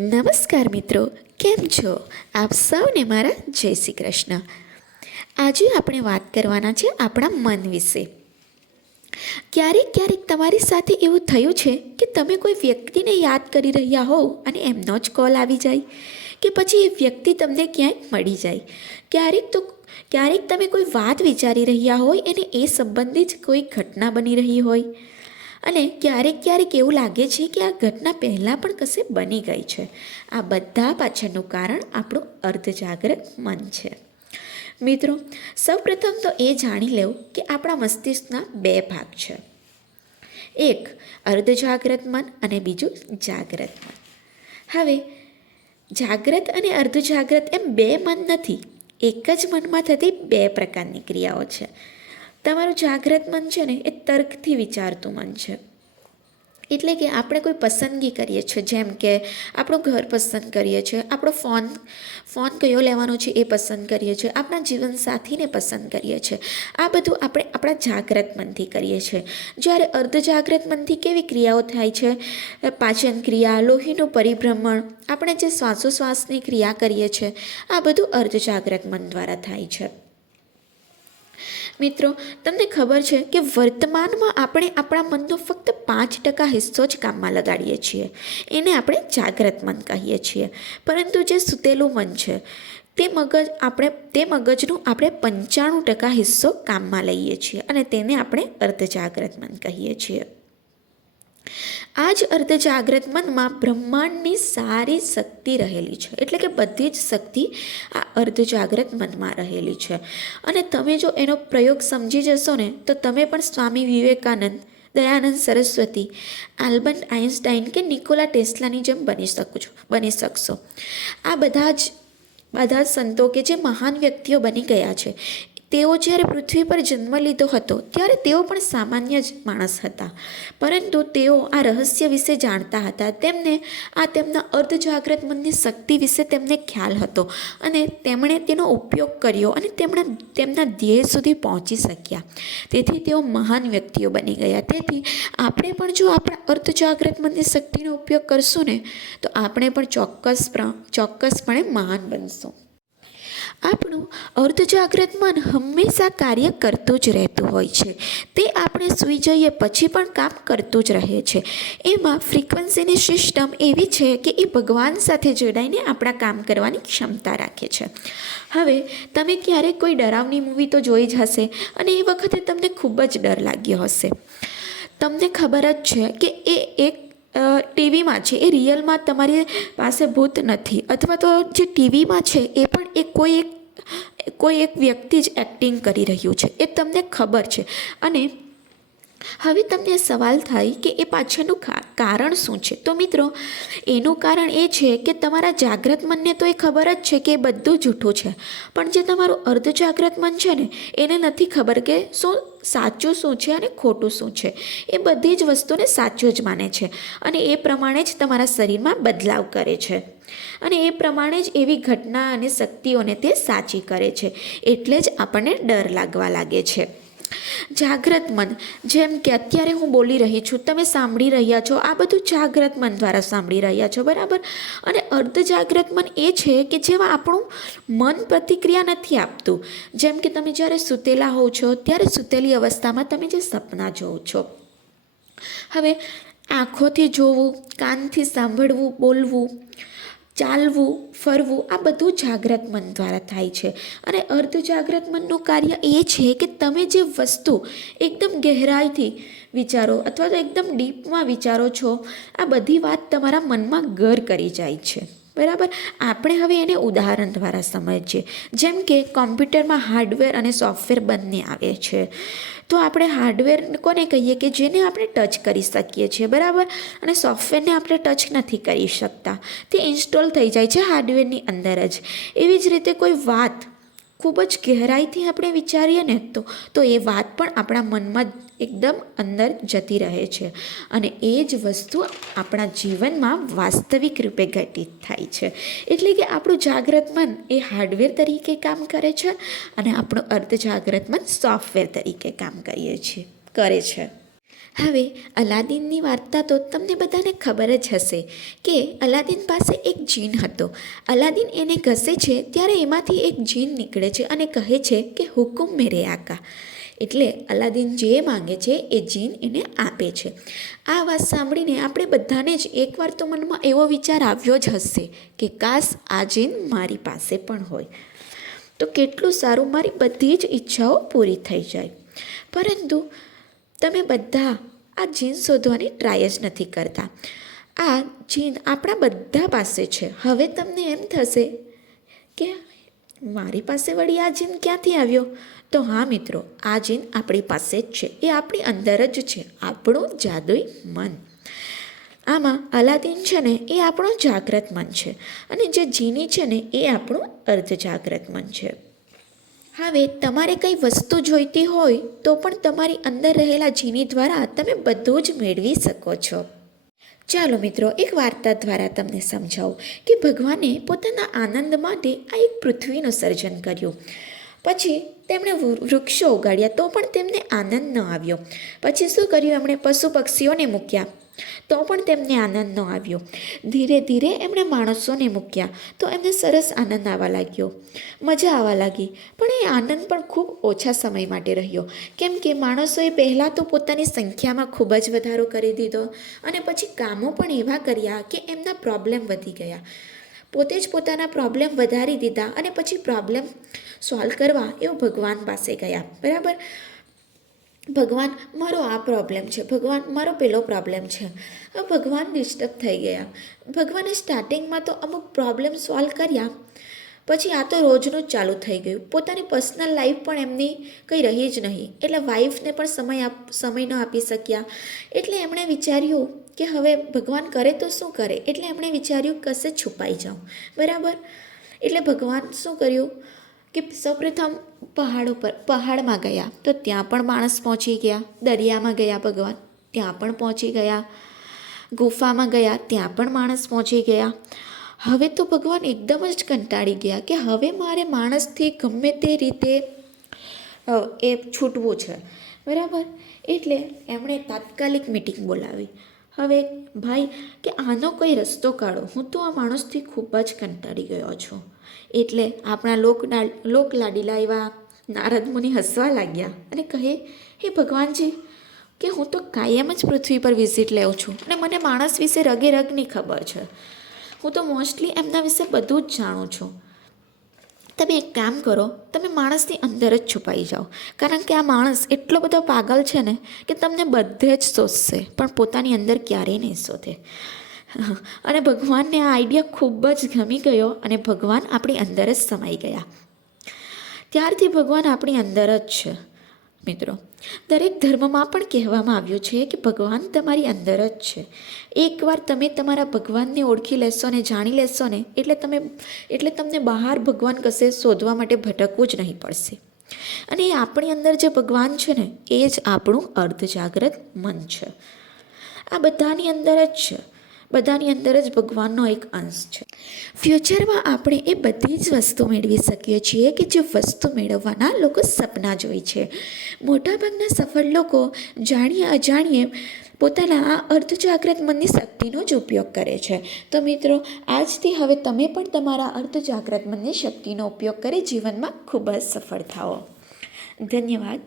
નમસ્કાર મિત્રો, કેમ છો આપ સૌને? મારા જય શ્રી કૃષ્ણ. આજે આપણે વાત કરવાના છે આપણા મન વિશે. ક્યારેક ક્યારેક તમારી સાથે એવું થયું છે કે તમે કોઈ વ્યક્તિને યાદ કરી રહ્યા હોવ અને એમનો જ કોલ આવી જાય, કે પછી એ વ્યક્તિ તમને ક્યાંય મળી જાય. ક્યારેક તમે કોઈ વાત વિચારી રહ્યા હોય અને એ સંબંધિત કોઈ ઘટના બની રહી હોય, અને ક્યારેક એવું લાગે છે કે આ ઘટના પહેલાં પણ કશે બની ગઈ છે. આ બધા પાછળનું કારણ આપણું અર્ધજાગ્રત મન છે. મિત્રો, સૌપ્રથમ તો એ જાણી લેવું કે આપણા મસ્તિષ્કના બે ભાગ છે, એક અર્ધજાગ્રત મન અને બીજું જાગ્રત મન. હવે જાગ્રત અને અર્ધજાગ્રત એમ બે મન નથી, એક જ મનમાં થતી બે પ્રકારની ક્રિયાઓ છે. તમારું જાગ્રત મન છે ને એ તર્કથી વિચારતું મન છે. એટલે કે આપણે કોઈ પસંદગી કરીએ છીએ, જેમ કે આપણું ઘર પસંદ કરીએ છીએ, આપણો ફોન કયો લેવાનો છે એ પસંદ કરીએ છીએ, આપણા જીવનસાથીને પસંદ કરીએ છીએ. આ બધું આપણે આપણા જાગ્રત મનથી કરીએ છીએ. જ્યારે અર્ધજાગ્રત મનથી કેવી ક્રિયાઓ થાય છે? પાચન ક્રિયા, લોહીનું પરિભ્રમણ, આપણે જે શ્વાસોશ્વાસની ક્રિયા કરીએ છીએ, આ બધું અર્ધજાગ્રત મન દ્વારા થાય છે. મિત્રો, તમને ખબર છે કે વર્તમાનમાં આપણે આપણા મનનો ફક્ત 5% હિસ્સો જ કામમાં લગાડીએ છીએ. એને આપણે જાગ્રત મન કહીએ છીએ. પરંતુ જે સૂતેલું મન છે તે મગજનું આપણે 95% હિસ્સો કામમાં લઈએ છીએ અને તેને આપણે અર્ધજાગ્રત મન કહીએ છીએ. આ જ અર્ધજાગ્રત મનમાં બ્રહ્માંડની સારી શક્તિ રહેલી છે. એટલે કે બધી જ શક્તિ આ અર્ધજાગ્રત મનમાં રહેલી છે. અને તમે જો એનો પ્રયોગ સમજી જશો ને, તો તમે પણ સ્વામી વિવેકાનંદ, દયાનંદ સરસ્વતી, આલ્બર્ટ આઇન્સ્ટાઈન કે નિકોલા ટેસ્લાની જેમ બની શકશો. આ બધા જ સંતો કે જે મહાન વ્યક્તિઓ બની ગયા છે, તેઓ જ્યારે પૃથ્વી પર જન્મ લીધો હતો ત્યારે તેઓ પણ સામાન્ય જ માણસ હતા. પરંતુ તેઓ આ રહસ્ય વિશે જાણતા હતા. તેમના અર્ધજાગ્રત મનની શક્તિ વિશે તેમને ખ્યાલ હતો અને તેમણે તેનો ઉપયોગ કર્યો અને તેમના ધ્યેય સુધી પહોંચી શક્યા. તેથી તેઓ મહાન વ્યક્તિઓ બની ગયા. તેથી આપણે પણ જો આપણા અર્ધજાગ્રત મનની શક્તિનો ઉપયોગ કરશું ને, તો આપણે પણ ચોક્કસપણે મહાન બનશું. આપણું અર્ધજાગ્રત મન હંમેશા કાર્ય કરતું જ રહેતું હોય છે. તે આપણે સૂઈ જઈએ પછી પણ કામ કરતું જ રહે છે. એમાં ફ્રીક્વન્સીની સિસ્ટમ એવી છે કે એ ભગવાન સાથે જોડાઈને આપણા કામ કરવાની ક્ષમતા રાખે છે. હવે તમે ક્યારેક કોઈ ડરાવની મૂવી તો જોઈ જ હશે અને એ વખતે તમને ખૂબ જ ડર લાગ્યો હશે. તમને ખબર જ છે કે એ એક ટીવીમાં છે, એ રિયલમાં તમારી પાસે ભૂત નથી, અથવા તો જે ટીવીમાં છે એ પણ કોઈ એક વ્યક્તિ જ એક્ટિંગ કરી રહ્યું છે, એ તમને ખબર છે. અને હવે તમને સવાલ થાય કે એ પાછળનું કારણ શું છે? તો મિત્રો, એનું કારણ એ છે કે તમારા જાગ્રત મનને તો એ ખબર જ છે કે એ બધું જૂઠું છે, પણ જે તમારું અર્ધજાગ્રત મન છે ને, એને નથી ખબર કે સાચું શું છે અને ખોટું શું છે. એ બધી જ વસ્તુને સાચું જ માને છે અને એ પ્રમાણે જ તમારા શરીરમાં બદલાવ કરે છે અને એ પ્રમાણે જ એવી ઘટના અને શક્તિઓને તે સાચી કરે છે. એટલે જ આપણને ડર લાગવા લાગે છે. જાગ્રત મન, જેમ કે અત્યારે હું બોલી રહી છું, તમે સાંભળી રહ્યા છો, આ બધું જાગ્રત મન દ્વારા સાંભળી રહ્યા છો, બરાબર? અને અર્ધજાગ્રત મન એ છે કે જેમાં આપણું મન પ્રતિક્રિયા નથી આપતું. જેમ કે તમે જ્યારે સૂતેલા હોવ છો, ત્યારે સૂતેલી અવસ્થામાં તમે જે સપના જોવો છો, હવે આંખોથી જોવું, કાનથી સાંભળવું, બોલવું, ચાલવું, ફરવું, આ બધું જાગ્રત મન દ્વારા થાય છે. અને અર્ધજાગ્રત મનનું કાર્ય એ છે કે તમે જે વસ્તુ એકદમ ગહેરાઈથી વિચારો અથવા તો એકદમ ડીપમાં વિચારો છો, આ બધી વાત તમારા મનમાં ઘર કરી જાય છે, બરાબર? આપણે હવે એને ઉદાહરણ દ્વારા સમજીએ. જેમ કે કોમ્પ્યુટરમાં હાર્ડવેર અને સોફ્ટવેર બંને આવે છે. તો આપણે હાર્ડવેર કોને કહીએ? કે જેને આપણે ટચ કરી શકીએ છીએ, બરાબર? અને સોફ્ટવેરને આપણે ટચ નથી કરી શકતા, તે ઇન્સ્ટોલ થઈ જાય છે હાર્ડવેરની અંદર જ. એવી જ રીતે કોઈ વાત ખૂબ જ ગહેરાઈથી આપણે વિચારીએ ને, તો એ વાત પણ આપણા મનમાં એકદમ અંદર જતી રહે છે અને એ જ વસ્તુ આપણા જીવનમાં વાસ્તવિક રૂપે ઘટિત થાય છે. એટલે કે આપણું જાગ્રત મન એ હાર્ડવેર તરીકે કામ કરે છે અને આપણું અર્ધજાગ્રત મન સોફ્ટવેર તરીકે કામ કરે છે. હવે અલાદીનની વાર્તા તો તમને બધાને ખબર જ હશે કે અલાદીન પાસે એક જીન હતો. અલાદીન એને ઘસે છે ત્યારે એમાંથી એક જીન નીકળે છે અને કહે છે કે હુકુમ મેરે આકા. એટલે અલાદીન જે માંગે છે એ જીન એને આપે છે. આ વાત સાંભળીને આપણે બધાને જ એકવાર તો મનમાં એવો વિચાર આવ્યો જ હશે કે કાશ આ જીન મારી પાસે પણ હોય તો કેટલું સારું, મારી બધી જ ઈચ્છાઓ પૂરી થઈ જાય. પરંતુ તમે બધા આ જીન શોધવાની ટ્રાય જ નથી કરતા. આ જીન આપણા બધા પાસે છે. હવે તમને એમ થશે કે મારી પાસે વળી આ જીન ક્યાંથી આવ્યો? તો હા મિત્રો, આ જીન આપણી પાસે જ છે. એ આપણી અંદર જ છે, આપણું જાદુઈ મન. આમાં અલાદીન છે ને એ આપણું જાગ્રત મન છે અને જે જીની છે ને એ આપણું અર્ધ જાગ્રત મન છે. હવે તમારે કંઈ વસ્તુ જોઈતી હોય તો પણ તમારી અંદર રહેલા જીની દ્વારા તમે બધું જ મેળવી શકો છો. ચાલો મિત્રો, એક વાર્તા દ્વારા તમને સમજાવું કે ભગવાને પોતાના આનંદ માટે આ એક પૃથ્વીનું સર્જન કર્યું. પછી તેમણે વૃક્ષો ઉગાડ્યા તો પણ તેમને આનંદ ન આવ્યો. પછી શું કર્યું? એમણે પશુ પક્ષીઓને મૂક્યા તો પણ તેમને આનંદ ન આવ્યો. ધીરે ધીરે એમણે માણસોને મૂક્યા તો એમને સરસ આનંદ આવવા લાગ્યો, મજા આવવા લાગી. પણ એ આનંદ પણ ખૂબ ઓછા સમય માટે રહ્યો, કેમ કે માણસોએ પહેલાં તો પોતાની સંખ્યામાં ખૂબ જ વધારો કરી દીધો અને પછી કામો પણ એવા કર્યા કે એમના પ્રોબ્લેમ વધી ગયા. પોતે જ પોતાના પ્રોબ્લેમ વધારી દીધા અને પછી પ્રોબ્લેમ સોલ્વ કરવા એઓ ભગવાન પાસે ગયા. બરાબર, ભગવાન મારો આ પ્રોબ્લેમ છે, ભગવાન મારો પેલો પ્રોબ્લેમ છે. હવે ભગવાન ડિસ્ટર્બ થઈ ગયા. ભગવાને સ્ટાર્ટિંગમાં તો અમુક પ્રોબ્લેમ સોલ્વ કર્યા, પછી આ તો રોજનું જ ચાલુ થઈ ગયું. પોતાની પર્સનલ લાઈફ પણ એમની કંઈ રહી જ નહીં, એટલે વાઈફને પણ સમય ન આપી શક્યા. એટલે એમણે વિચાર્યું કે હવે ભગવાન કરે તો શું કરે, એટલે એમણે વિચાર્યું કશે છુપાઈ જાઉં. બરાબર, એટલે ભગવાન શું કર્યું કે સૌપ્રથમ પહાડમાં ગયા તો ત્યાં પણ માણસ પહોંચી ગયા. દરિયામાં ગયા ભગવાન, ત્યાં પણ પહોંચી ગયા. ગુફામાં ગયા, ત્યાં પણ માણસ પહોંચી ગયા. હવે તો ભગવાન એકદમ જ કંટાળી ગયા કે હવે મારે માણસથી ગમે તે રીતે એ છૂટવું છે. બરાબર, એટલે એમણે તાત્કાલિક મિટિંગ બોલાવી. હવે ભાઈ કે આનો કોઈ રસ્તો કાઢો, હું તો આ માણસથી ખૂબ જ કંટાળી ગયો છું. એટલે આપણા લોકલાડીલા એવા નારદ મુનિ હસવા લાગ્યા અને કહે, હે ભગવાનજી, કે હું તો કાયમ જ પૃથ્વી પર વિઝિટ લઉં છું અને મને માણસ વિશે રગે રગની ખબર છે. હું તો મોસ્ટલી એમના વિશે બધું જ જાણું છું. તમે એક કામ કરો, તમે માણસની અંદર જ છુપાઈ જાઓ, કારણ કે આ માણસ એટલો બધો પાગલ છે ને કે તમને બધે જ શોધશે પણ પોતાની અંદર ક્યારેય નહીં શોધે. અને ભગવાનને આ આઈડિયા ખૂબ જ ગમી ગયો અને ભગવાન આપણી અંદર જ સમાઈ ગયા. ત્યારથી ભગવાન આપણી અંદર જ છે. મિત્રો, દરેક ધર્મમાં પણ કહેવામાં આવ્યું છે કે ભગવાન તમારી અંદર જ છે. એકવાર તમે તમારા ભગવાનને ઓળખી લેશો ને જાણી લેશો ને એટલે તમને બહાર ભગવાન કશે શોધવા માટે ભટકવું જ નહીં પડશે. અને એ આપણી અંદર જે ભગવાન છે ને એ જ આપણું અર્ધ જાગ્રત મન છે. આ બધાની અંદર જ છે, બધાની અંદર જ ભગવાનનો એક અંશ છે. ફ્યુચરમાં આપણે એ બધી જ વસ્તુ મેળવી શકીએ છીએ કે જે વસ્તુ મેળવવાના લોકો સપના જોઈ છે. મોટાભાગના સફળ લોકો જાણીએ અજાણીએ પોતાના આ અર્ધજાગ્રત મનની શક્તિનો જ ઉપયોગ કરે છે. તો મિત્રો, આજથી હવે તમે પણ તમારા અર્ધજાગ્રત મનની શક્તિનો ઉપયોગ કરી જીવનમાં ખૂબ જ સફળ થાઓ. ધન્યવાદ.